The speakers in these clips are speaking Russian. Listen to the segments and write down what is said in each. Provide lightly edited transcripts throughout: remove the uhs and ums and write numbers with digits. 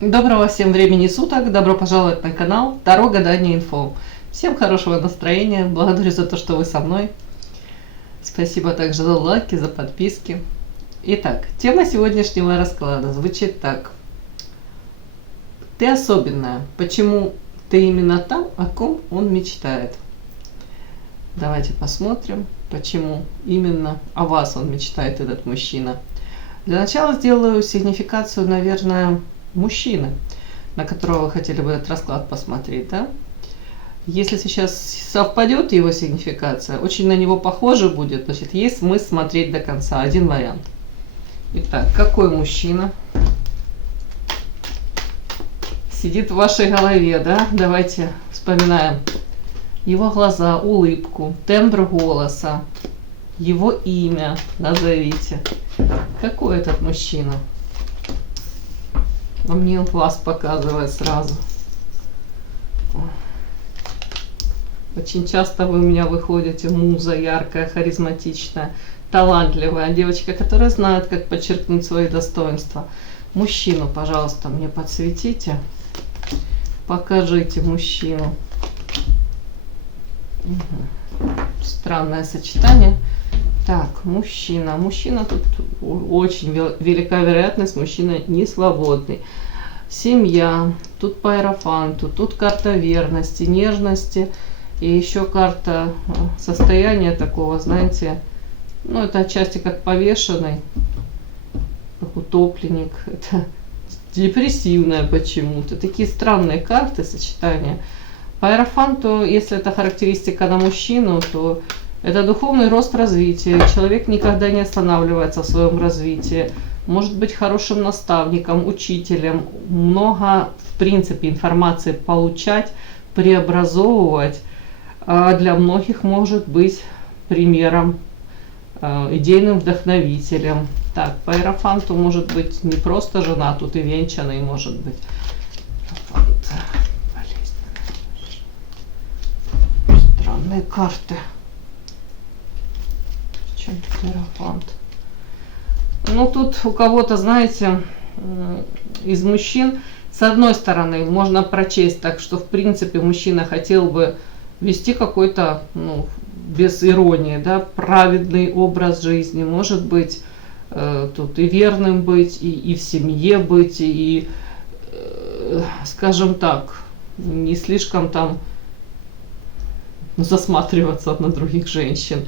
Доброго всем времени суток, добро пожаловать на канал Таро Гадание Инфо. Всем хорошего настроения, благодарю за то, что вы со мной. Спасибо также за лайки, за подписки. Итак, тема сегодняшнего расклада звучит так. Ты особенная. Почему ты именно там, о ком он мечтает? Давайте посмотрим, почему именно о вас он мечтает, этот мужчина. Для начала сделаю сигнификацию, наверное, мужчины, на которого вы хотели бы этот расклад посмотреть, да? Если сейчас совпадет его сигнификация, очень на него похоже будет, значит, есть смысл смотреть до конца. Один вариант. Итак, какой мужчина сидит в вашей голове, да? Давайте вспоминаем его глаза, улыбку, тембр голоса, его имя назовите. Какой этот мужчина? А мне вас показывает сразу. Очень часто вы у меня выходите муза яркая, харизматичная, талантливая девочка, которая знает, как подчеркнуть свои достоинства. Мужчину, пожалуйста, мне подсветите. Покажите мужчину. Странное сочетание. Так, мужчина. Мужчина, тут очень велика вероятность, мужчина не свободный. Семья, тут по иерофанту, тут карта верности, нежности. И еще карта состояния такого, знаете, ну это отчасти как повешенный, как утопленник. Это депрессивная почему-то. Такие странные карты, сочетания. По иерофанту, если это характеристика на мужчину, то это духовный рост, развития. Человек никогда не останавливается в своем развитии. Может быть хорошим наставником, учителем. Много, в принципе, информации получать, преобразовывать. А для многих может быть примером, идейным вдохновителем. Так, по иерофанту может быть не просто жена, тут и венчанный может быть. Странные карты. Чем тут иерофант? Ну, тут у кого-то, знаете, из мужчин, с одной стороны, можно прочесть так, что, в принципе, мужчина хотел бы вести какой-то, ну, без иронии, да, праведный образ жизни. Может быть, тут и верным быть, и в семье быть, и скажем так, не слишком там засматриваться на других женщин.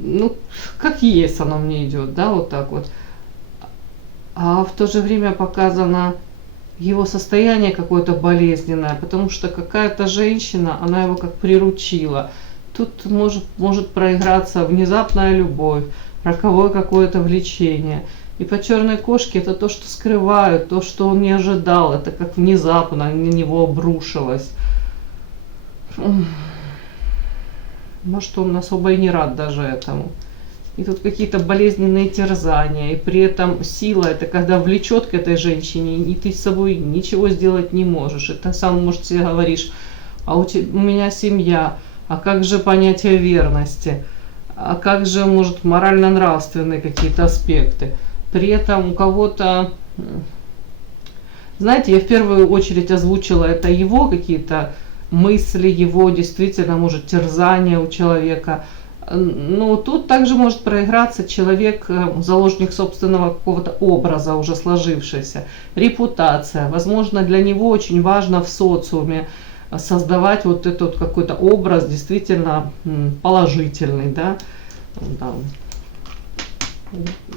Ну, как есть оно мне идет, да, вот так вот. А в то же время показано его состояние какое-то болезненное, потому что какая-то женщина, она его как приручила. Тут может проиграться внезапная любовь, роковое какое-то влечение. И по черной кошке это то, что скрывают, то, что он не ожидал, это как внезапно на него обрушилось. Может, он особо и не рад даже этому. И тут какие-то болезненные терзания. И при этом сила, это когда влечет к этой женщине, и ты с собой ничего сделать не можешь. И ты сам, может, себе говоришь, а у меня семья, а как же понятие верности, а как же, может, морально-нравственные какие-то аспекты. При этом у кого-то, знаете, я в первую очередь озвучила это его какие-то мысли, его действительно, может, терзание у человека. Но тут также может проиграться человек, заложник собственного какого-то образа, уже сложившегося, репутация. Возможно, для него очень важно в социуме создавать вот этот какой-то образ действительно положительный, да. Да.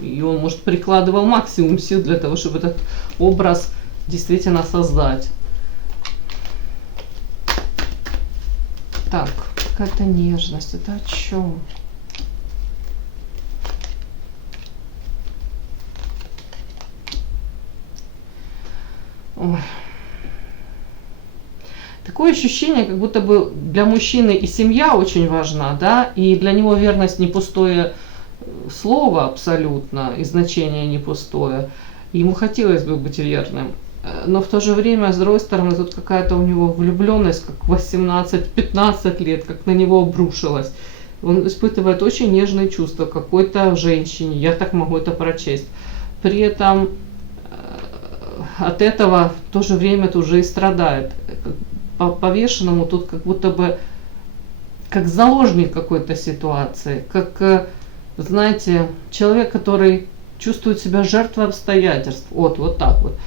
И он, может, прикладывал максимум сил для того, чтобы этот образ действительно создать. Так, какая-то нежность, это о чем? Ой. Такое ощущение, как будто бы для мужчины и семья очень важна, да, и для него верность не пустое слово абсолютно, и значение не пустое. Ему хотелось бы быть верным. Но в то же время, с другой стороны, тут какая-то у него влюбленность, как 18-15 лет, как на него обрушилась. Он испытывает очень нежные чувства к какой-то женщине, я так могу это прочесть. При этом от этого в то же время тоже и страдает. По повешенному тут как будто бы как заложник какой-то ситуации, как, знаете, человек, который чувствует себя жертвой обстоятельств. Вот так вот.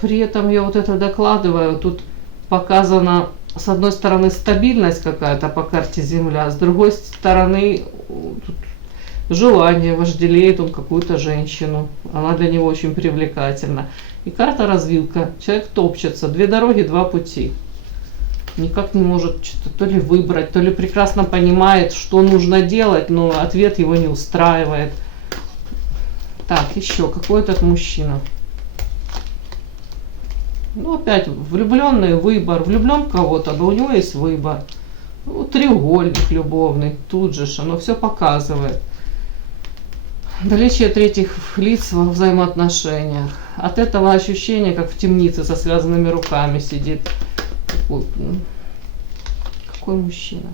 При этом я вот это докладываю, тут показана с одной стороны стабильность какая-то по карте Земля, с другой стороны тут желание, вожделеет он какую-то женщину, она для него очень привлекательна. И карта развилка, человек топчется, 2 дороги, 2 пути. Никак не может что-то то ли выбрать, то ли прекрасно понимает, что нужно делать, но ответ его не устраивает. Так, еще какой этот мужчина? Ну, опять влюбленный выбор. Влюблен в кого-то, но у него есть выбор. Ну, треугольник любовный, тут же оно все показывает. Наличие третьих лиц во взаимоотношениях. От этого ощущения, как в темнице со связанными руками сидит. Какой мужчина.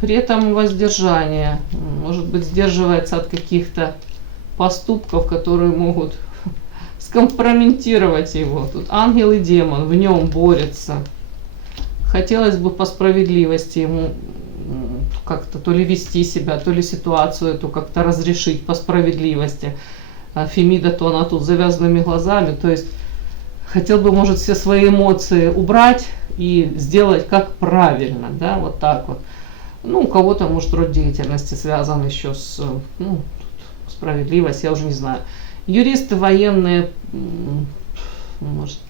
При этом воздержание. Может быть, сдерживается от каких-то поступков, которые могут скомпрометировать его. Тут ангел и демон в нем борются. Хотелось бы по справедливости ему как-то то ли вести себя, то ли ситуацию эту как-то разрешить по справедливости. Фемида, то она тут с завязанными глазами. То есть хотел бы, может, все свои эмоции убрать и сделать как правильно, да, вот так вот. Ну, у кого-то, может, род деятельности связан еще с, ну, справедливость, я уже не знаю. Юристы, военные, может,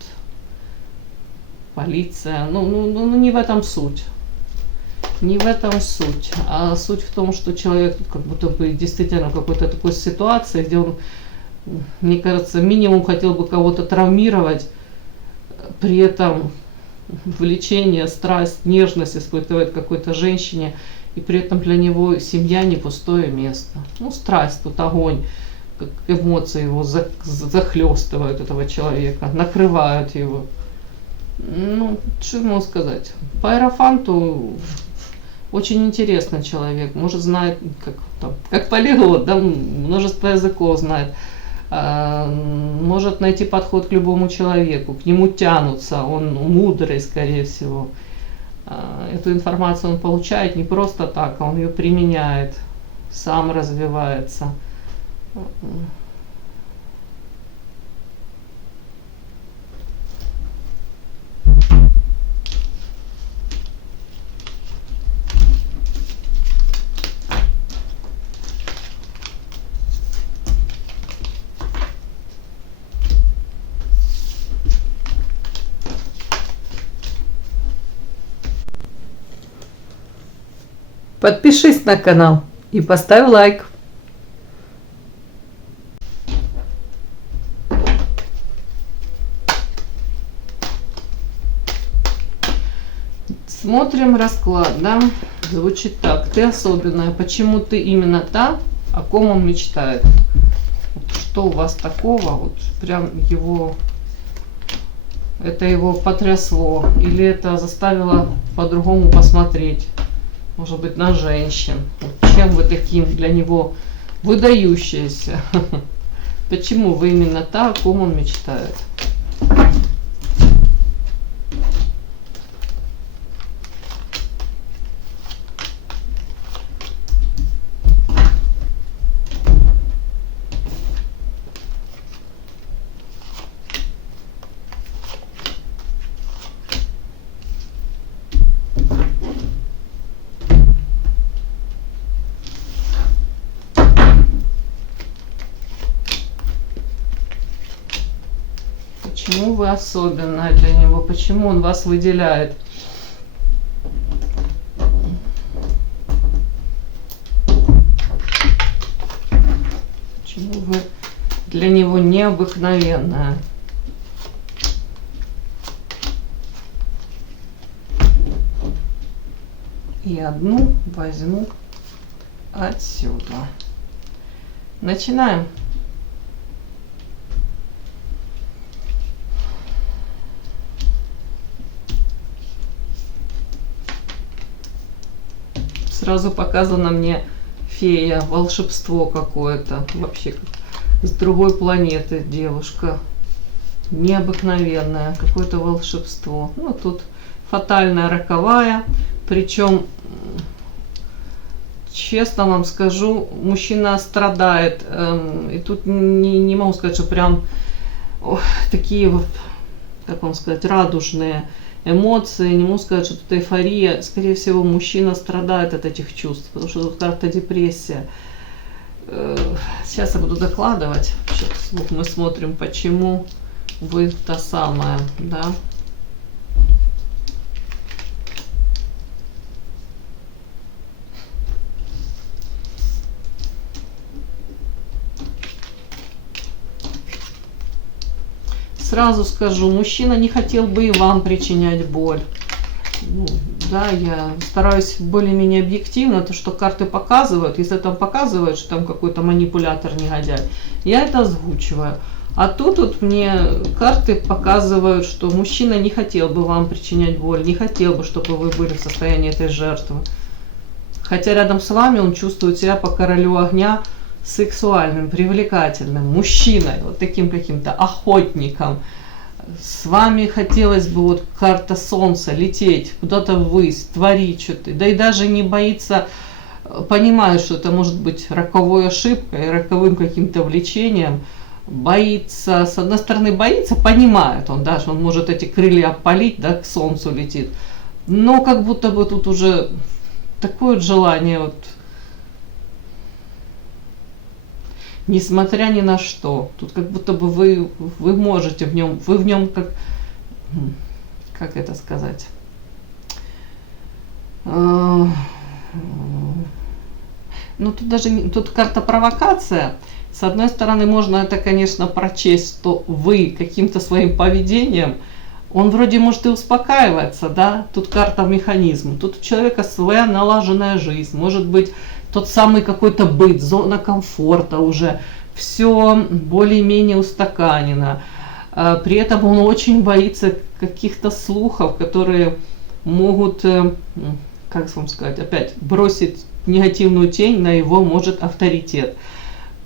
полиция, ну не в этом суть. Не в этом суть. А суть в том, что человек как будто бы действительно в какой-то такой ситуации, где он, мне кажется, минимум хотел бы кого-то травмировать, при этом влечение, страсть, нежность испытывает к какой-то женщине, и при этом для него семья не пустое место. Ну, страсть, тут огонь, как эмоции его захлестывают этого человека, накрывают его. Ну, что ему сказать? По Иерофанту очень интересный человек, может, знает, как полиглот, да, множество языков знает, может найти подход к любому человеку, к нему тянутся, он мудрый, скорее всего. Эту информацию он получает не просто так, а он ее применяет, сам развивается. Подпишись на канал и поставь лайк. Смотрим расклад, да? Звучит так. Ты особенная. Почему ты именно та, о ком он мечтает? Вот что у вас такого? Вот прям его... Это его потрясло? Или это заставило по-другому посмотреть? Может быть, на женщин. Вот чем вы таким для него выдающиеся? Почему вы именно та, о ком он мечтает? Почему вы особенная для него? Почему он вас выделяет? Почему вы для него необыкновенная? И одну возьму отсюда. Начинаем. Сразу показана мне фея, волшебство какое-то, вообще как с другой планеты девушка. необыкновенное, какое-то волшебство. Ну, тут фатальная роковая, причем, честно вам скажу, мужчина страдает, и тут не могу сказать, что прям такие вот, как вам сказать, радужные эмоции, не могу сказать, что тут эйфория. Скорее всего, мужчина страдает от этих чувств, потому что тут карта депрессия. Сейчас я буду докладывать. Сейчас мы смотрим, почему вы та самая, да. Сразу скажу, мужчина не хотел бы и вам причинять боль. Ну, да, я стараюсь более-менее объективно, то, что карты показывают, если там показывают, что там какой-то манипулятор, негодяй, я это озвучиваю. А тут вот мне карты показывают, что мужчина не хотел бы вам причинять боль, не хотел бы, чтобы вы были в состоянии этой жертвы. Хотя рядом с вами он чувствует себя по королю огня сексуальным, привлекательным, мужчиной, вот таким каким-то охотником. С вами хотелось бы, вот карта солнца, лететь куда-то ввысь, творить что-то. Да и даже не боится, понимает, что это может быть роковой ошибкой, роковым каким-то влечением. Боится, с одной стороны боится, понимает он, да, что он может эти крылья опалить, да, к солнцу летит. Но как будто бы тут уже такое желание, вот, несмотря ни на что, тут как будто бы вы можете в нем, вы в нем как это сказать, ну тут даже, тут карта провокация. С одной стороны, можно это, конечно, прочесть, что вы каким-то своим поведением, он вроде может и успокаивается, да, тут карта механизм, тут у человека своя налаженная жизнь, может быть, тот самый какой-то быт, зона комфорта уже, все более-менее устаканено. При этом он очень боится каких-то слухов, которые могут, как вам сказать, опять бросить негативную тень на его, может, авторитет.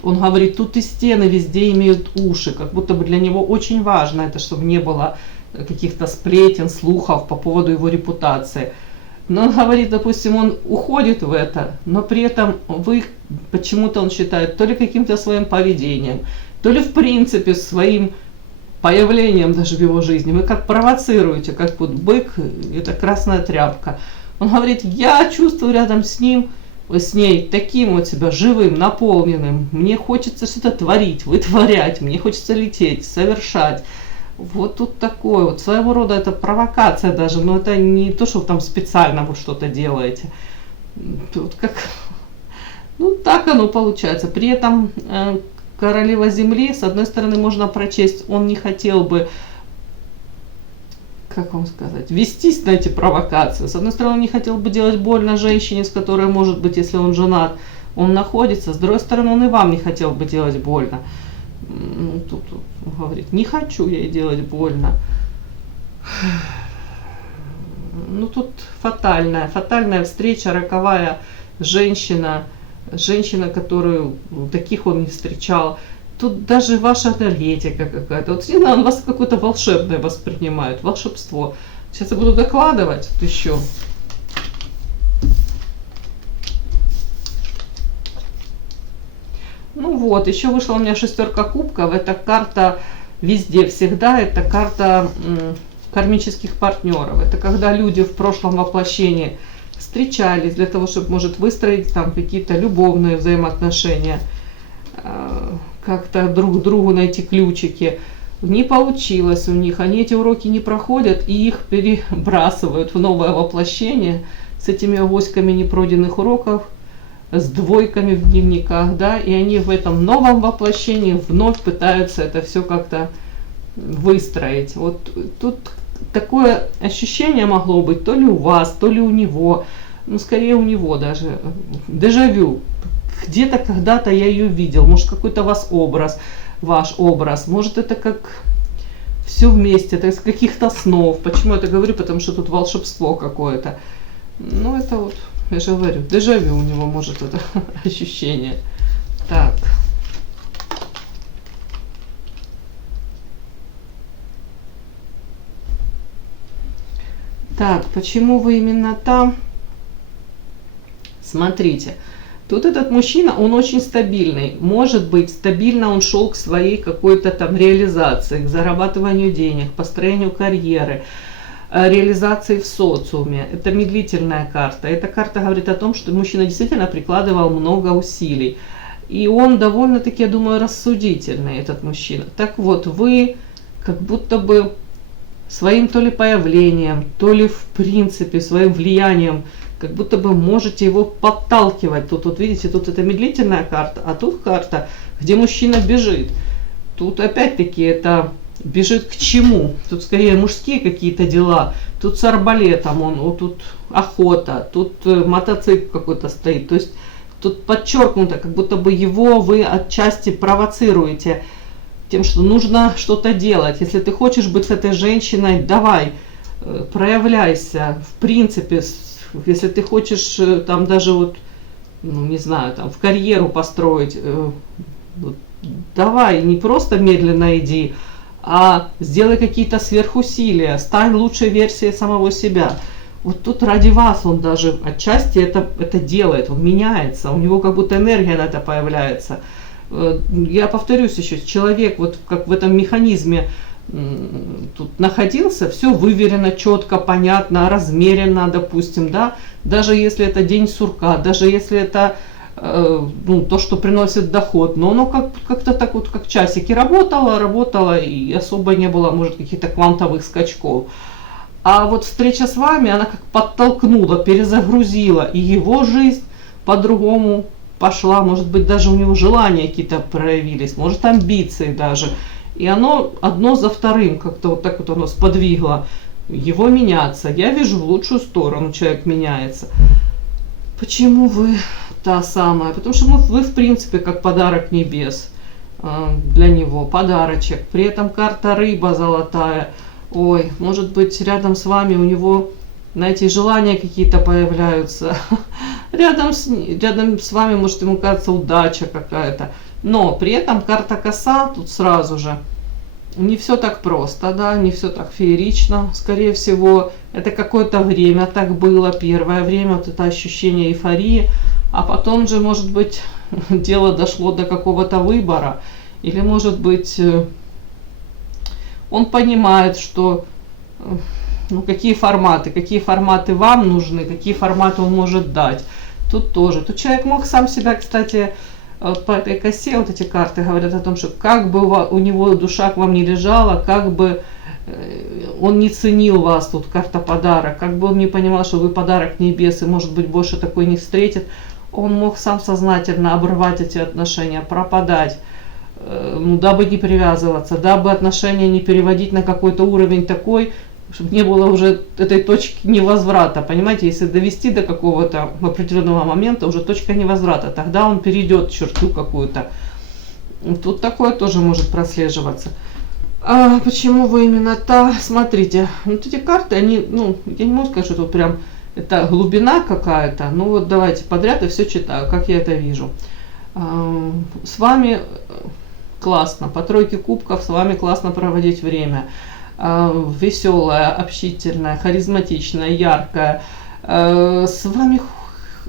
Он говорит, тут и стены везде имеют уши, как будто бы для него очень важно это, чтобы не было каких-то сплетен, слухов по поводу его репутации. Но он говорит, допустим, он уходит в это, но при этом вы, почему-то он считает, то ли каким-то своим поведением, то ли в принципе своим появлением даже в его жизни, вы как провоцируете, как вот бык, это красная тряпка. Он говорит, я чувствую рядом с ним, с ней таким вот себя живым, наполненным, мне хочется что-то творить, вытворять, мне хочется лететь, совершать. Вот тут такое вот, своего рода это провокация даже, но это не то, что вы там специально вы что-то делаете. Тут как, ну так оно получается. При этом королева земли, с одной стороны, можно прочесть, он не хотел бы, как вам сказать, вестись на эти провокации. С одной стороны, он не хотел бы делать больно женщине, с которой, может быть, если он женат, он находится. С другой стороны, он и вам не хотел бы делать больно. Ну, тут говорит, не хочу я ей делать больно. Ну, тут фатальная встреча, роковая женщина, которую таких он не встречал. Тут даже ваша энергетика какая-то. Вот он вас какое-то волшебное воспринимает, волшебство. Сейчас я буду докладывать еще. Ну вот, еще вышла у меня шестерка кубков. Это карта везде, всегда. Это карта кармических партнеров. Это когда люди в прошлом воплощении встречались для того, чтобы, может, выстроить там какие-то любовные взаимоотношения, как-то друг другу найти ключики. Не получилось у них, они эти уроки не проходят, и их перебрасывают в новое воплощение с этими авоськами непройденных уроков, с двойками в дневниках, да, и они в этом новом воплощении вновь пытаются это все как-то выстроить. Вот тут такое ощущение могло быть то ли у вас, то ли у него, ну, скорее у него даже, дежавю. Где-то когда-то я ее видел, может, какой-то ваш образ, может, это как все вместе, это из каких-то снов. Почему я это говорю? Потому что тут волшебство какое-то. Ну, это вот, я же говорю, дежавю у него может это ощущение. Так. Так, почему вы именно там? Смотрите, тут этот мужчина, он очень стабильный. Может быть, стабильно он шел к своей какой-то там реализации, к зарабатыванию денег, построению карьеры, реализации в социуме. Это медлительная карта. Эта карта говорит о том, что мужчина действительно прикладывал много усилий. И он довольно-таки, я думаю, рассудительный, этот мужчина. Так вот, вы как будто бы своим то ли появлением, то ли в принципе своим влиянием, как будто бы можете его подталкивать. Тут вот видите, тут это медлительная карта, а тут карта, где мужчина бежит. Тут опять-таки это бежит к чему? Тут скорее мужские какие-то дела. Тут с арбалетом он, вот тут охота, тут мотоцикл какой-то стоит. То есть тут подчеркнуто, как будто бы его вы отчасти провоцируете тем, что нужно что-то делать. Если ты хочешь быть с этой женщиной, давай, проявляйся. В принципе, если ты хочешь там даже вот, ну не знаю, там в карьеру построить, давай, не просто медленно иди, а сделай какие-то сверхусилия, стань лучшей версией самого себя. Вот тут ради вас он даже отчасти это делает, он меняется, у него как будто энергия на это появляется. Я повторюсь еще, человек вот как в этом механизме тут находился, все выверено, четко, понятно, размеренно, допустим, да, даже если это день сурка, даже если это ну, то, что приносит доход, но оно как-то так вот, как часики работало, и особо не было, может, каких-то квантовых скачков. А вот встреча с вами, она как подтолкнула, перезагрузила, и его жизнь по-другому пошла, может быть, даже у него желания какие-то проявились, может, амбиции даже. И оно одно за вторым как-то вот так вот оно сподвигло его меняться. Я вижу, в лучшую сторону человек меняется. Почему вы та самая? Потому что вы, в принципе, как подарок небес для него, подарочек. При этом карта рыба золотая. Ой, может быть, рядом с вами у него, знаете, желания какие-то появляются. Рядом с вами, может, ему кажется, удача какая-то. Но при этом карта коса тут сразу же. Не все так просто, да, не все так феерично. Скорее всего, это какое-то время так было, первое время, вот это ощущение эйфории. А потом же, может быть, дело дошло до какого-то выбора. Или, может быть, он понимает, что ну, какие форматы вам нужны, какие форматы он может дать. Тут тоже. Тут человек мог сам себя, кстати, по этой косе, вот эти карты говорят о том, что как бы у него душа к вам не лежала, как бы он не ценил вас, тут карта подарок, как бы он не понимал, что вы подарок небес, и может быть больше такой не встретит, он мог сам сознательно обрывать эти отношения, пропадать, ну, дабы не привязываться, дабы отношения не переводить на какой-то уровень такой, чтобы не было уже этой точки невозврата, понимаете, если довести до какого-то определенного момента, уже точка невозврата, тогда он перейдет черту какую-то. Тут такое тоже может прослеживаться. А почему вы именно та? Смотрите, вот эти карты, они, ну, я не могу сказать, что тут прям это глубина какая-то, ну вот давайте подряд и все читаю, как я это вижу. С вами классно, по тройке кубков с вами классно проводить время. Веселая, общительная, харизматичная, яркая. С вами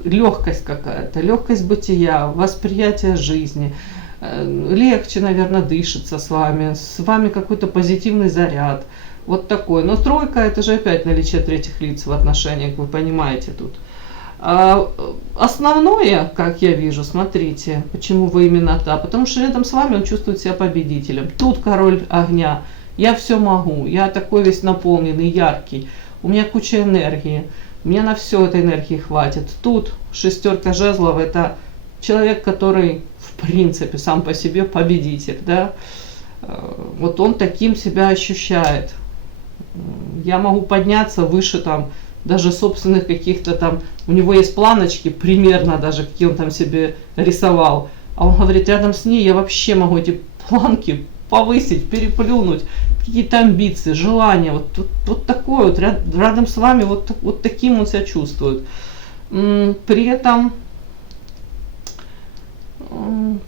легкость какая-то, легкость бытия, восприятие жизни. Легче, наверное, дышится с вами какой-то позитивный заряд. Вот такой. Но тройка — это же опять наличие третьих лиц в отношениях, вы понимаете тут. Основное, как я вижу, смотрите, почему вы именно та, потому что рядом с вами он чувствует себя победителем. Тут король огня. Я все могу, я такой весь наполненный, яркий, у меня куча энергии, мне на все этой энергии хватит. Тут шестерка жезлов — это человек, который в принципе сам по себе победитель, да? Вот он таким себя ощущает. Я могу подняться выше там даже собственных каких-то там, у него есть планочки, примерно даже, какие он там себе рисовал, а он говорит, рядом с ней я вообще могу эти планки повысить, переплюнуть, какие-то амбиции, желания, вот такое вот, рядом с вами вот таким он себя чувствует. При этом,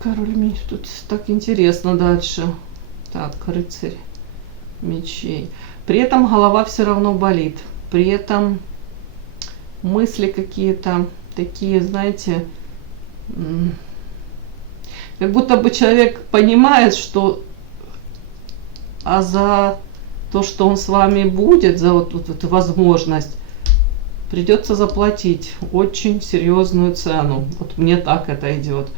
король мечей, тут так интересно дальше, так, рыцарь мечей, при этом голова все равно болит, При этом мысли какие-то такие, знаете, как будто бы человек понимает, что за то, что он с вами будет, за вот эту возможность, придется заплатить очень серьезную цену. Вот мне так это идет.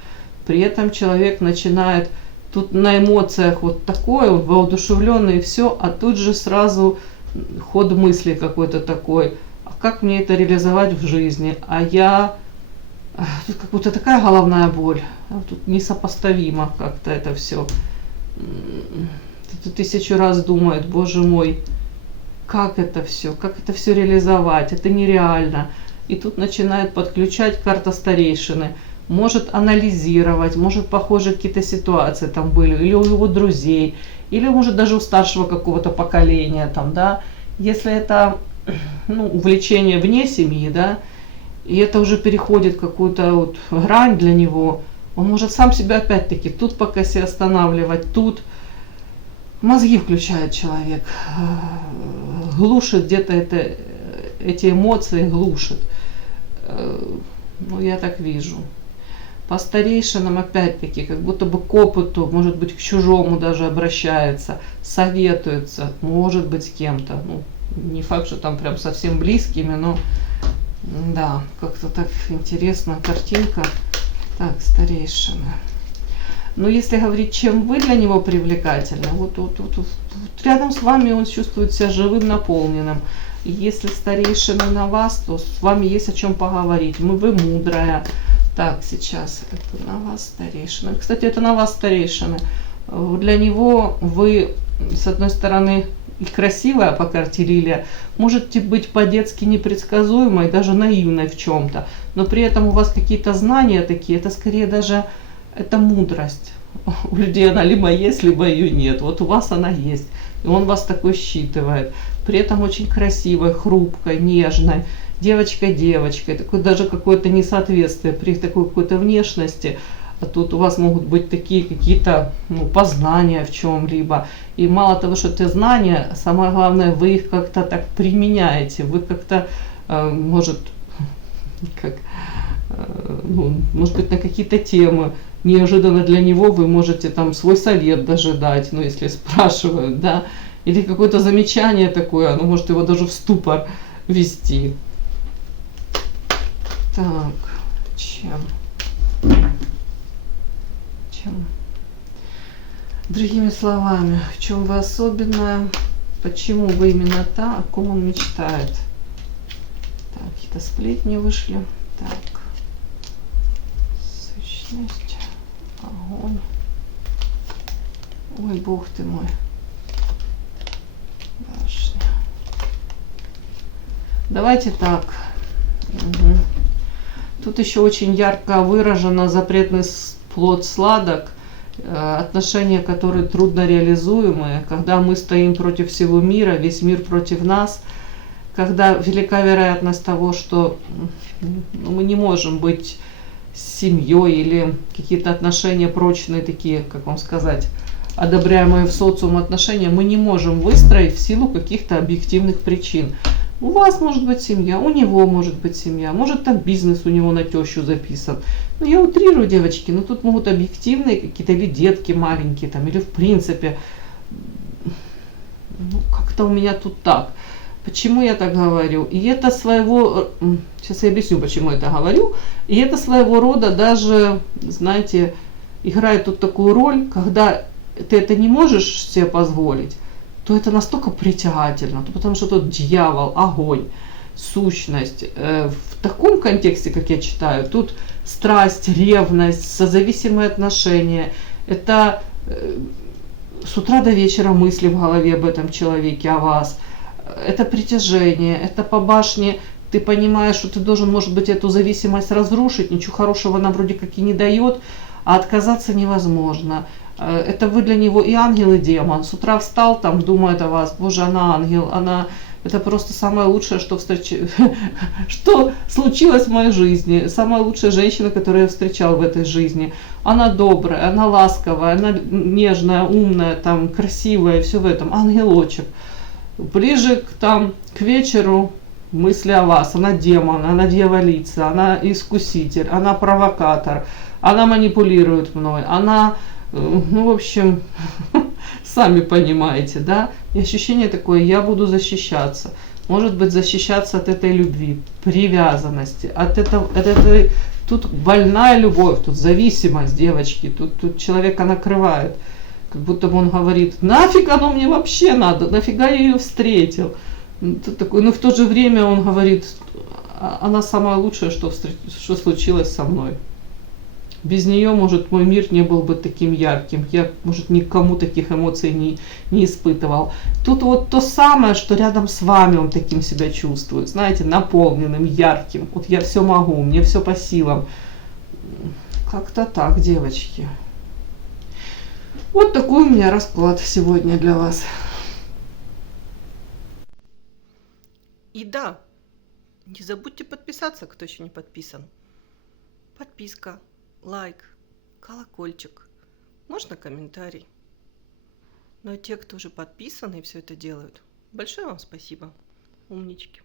При этом человек начинает тут на эмоциях вот такое, он воодушевленный и все, а тут же сразу ход мысли какой-то такой. А как мне это реализовать в жизни? Тут как будто такая головная боль. Тут несопоставимо как-то это все. Тут 1000 раз думает, боже мой, как это все реализовать, это нереально. И тут начинает подключать карта старейшины, может анализировать, может похожие какие-то ситуации там были, или у его друзей, или может даже у старшего какого-то поколения там, да. Если это увлечение вне семьи, да, и это уже переходит какую-то вот грань для него, он может сам себя опять-таки тут пока себя останавливать, тут мозги включает человек, глушит где-то эти эмоции, глушит. Я так вижу. По старейшинам опять-таки, как будто бы к опыту, может быть, к чужому даже обращается, советуется, может быть, с кем-то. Не факт, что там прям совсем близкими, но да, как-то так интересно, картинка. Так, старейшина. Но если говорить, чем вы для него привлекательны, вот рядом с вами он чувствует себя живым, наполненным. И если старейшина на вас, то с вами есть о чем поговорить. Вы мудрая. Так, сейчас это на вас старейшина. Кстати, это на вас старейшина. Для него вы, с одной стороны, и красивая по карте Лилия, можете быть по-детски непредсказуемой, даже наивной в чем-то. Но при этом у вас какие-то знания такие, это скорее даже это мудрость. У людей она либо есть, либо ее нет. Вот у вас она есть. И он вас такой считывает. При этом очень красивой, хрупкой, нежной. Девочка-девочкой. Такое даже какое-то несоответствие при такой какой-то внешности. А тут у вас могут быть такие какие-то познания в чем-либо. И мало того, что это знания, самое главное, вы их как-то так применяете. Вы как-то, может быть, на какие-то темы неожиданно для него вы можете там свой совет даже дать, если спрашивают, да, или какое-то замечание такое, оно может его даже в ступор ввести. Так, чем? Другими словами, в чем вы особенная, почему вы именно та, о ком он мечтает. Так, какие-то сплетни вышли. Так, сущность, огонь. Ой, бог ты мой. Башня. Давайте так. Угу. Тут еще очень ярко выражено запретный плод сладок, отношения, которые трудно реализуемые, когда мы стоим против всего мира, весь мир против нас, когда велика вероятность того, что мы не можем быть с семьей или какие-то отношения прочные такие, как вам сказать, одобряемые в социуме отношения, мы не можем выстроить в силу каких-то объективных причин. У вас может быть семья, у него может быть семья, может там бизнес у него на тещу записан. Я утрирую, девочки, но тут могут объективные какие-то или детки маленькие там, или в принципе, как-то у меня тут так. Почему я так говорю? И это сейчас я объясню, почему я это говорю. И это своего рода даже, знаете, играет тут такую роль, когда ты это не можешь себе позволить, то это настолько притягательно, потому что тут дьявол, огонь, сущность. В таком контексте, как я читаю, тут страсть, ревность, созависимые отношения. Это с утра до вечера мысли в голове об этом человеке, о вас. Это притяжение, это по башне. Ты понимаешь, что ты должен, может быть, эту зависимость разрушить, ничего хорошего она вроде как и не дает, а отказаться невозможно. Это вы для него и ангел, и демон. С утра встал, там думает о вас, боже, она ангел, это просто самое лучшее, что случилось в моей жизни. Самая лучшая женщина, которую я встречал в этой жизни. Она добрая, она ласковая, она нежная, умная, там, красивая, все в этом. Ангелочек. Ближе к вечеру мысли о вас. Она демон, она дьяволица, она искуситель, она провокатор, она манипулирует мной, она, ну, в общем, сами понимаете, да? И ощущение такое, я буду защищаться. Может быть, защищаться от этой любви, привязанности, от этой, тут больная любовь, тут зависимость девочки, тут человека накрывает. Как будто бы он говорит, нафиг оно мне вообще надо, нафига я ее встретил. Тут такой, но в то же время он говорит, она самое лучшее, что случилось со мной. Без нее, может, мой мир не был бы таким ярким. Я, может, никому таких эмоций не испытывал. Тут вот то самое, что рядом с вами он таким себя чувствует. Знаете, наполненным, ярким. Вот я все могу, мне все по силам. Как-то так, девочки. Вот такой у меня расклад сегодня для вас. И да, не забудьте подписаться, кто еще не подписан. Подписка, лайк, колокольчик, можно комментарий. Но те, кто уже подписаны и все это делают, большое вам спасибо, умнички.